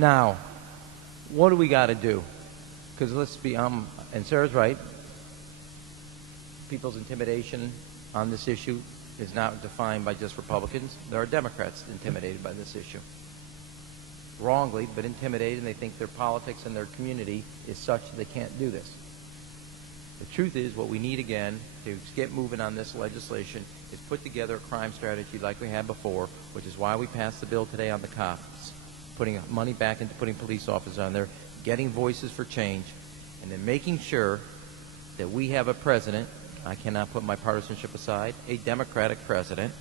Now, what do we got to do? Because let's be, and Sarah's right, people's intimidation on this issue is not defined by just Republicans. There are Democrats intimidated by this issue. Wrongly, but intimidated, and they think their politics and their community is such that they can't do this. The truth is, what we need again to get moving on this legislation is put together a crime strategy like we had before, which is why we passed the bill today on the cops, putting money back into putting police officers on there, getting voices for change, and then making sure that we have a president, I cannot put my partisanship aside, a Democratic president,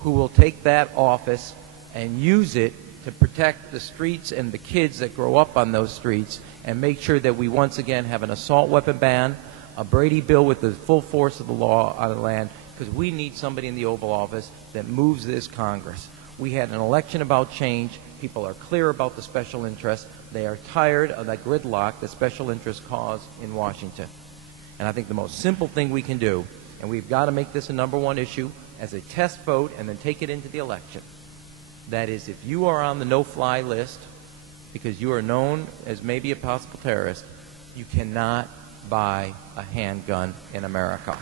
who will take that office and use it to protect the streets and the kids that grow up on those streets, and make sure that we once again have an assault weapon ban, a Brady bill with the full force of the law on the land, because we need somebody in the Oval Office that moves this Congress. We had an election about change. People are clear about the special interests. They are tired of that gridlock that special interests cause in Washington. And I think the most simple thing we can do, and we've got to make this a #1 issue as a test vote and then take it into the election, that is, if you are on the no-fly list because you are known as maybe a possible terrorist, you cannot buy a handgun in America.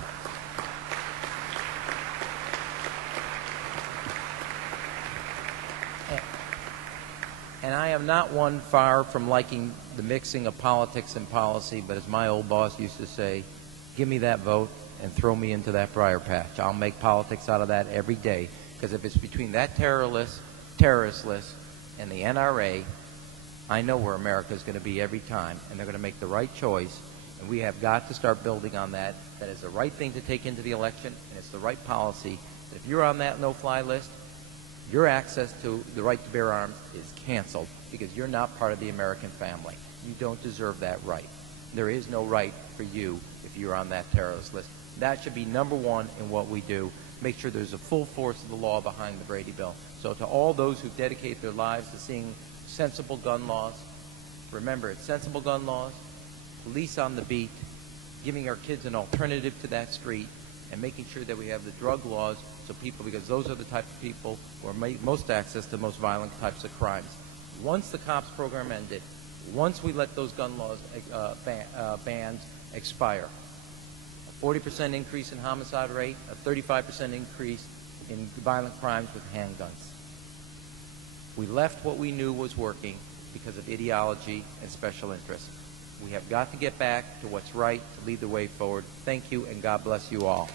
And I am not one far from liking the mixing of politics and policy, but as my old boss used to say, give me that vote and throw me into that briar patch. I'll make politics out of that every day, because if it's between that terrorist list and the NRA, I know where America is going to be every time, and they're going to make the right choice, and we have got to start building on that. That is the right thing to take into the election, and it's the right policy. If you're on that no-fly list, your access to the right to bear arms is canceled because you're not part of the American family. You don't deserve that right. There is no right for you if you're on that terrorist list. That should be #1 in what we do. Make sure there's a full force of the law behind the Brady bill. So to all those who dedicate their lives to seeing sensible gun laws, remember, it's sensible gun laws, police on the beat, giving our kids an alternative to that street, and making sure that we have the drug laws so people, because those are the type of people who are most access to the most violent types of crimes. Once the cops program ended, once we let those gun laws bans expire, a 40% increase in homicide rate, a 35% increase in violent crimes with handguns. We left what we knew was working because of ideology and special interests. We have got to get back to what's right to lead the way forward. Thank you, and God bless you all.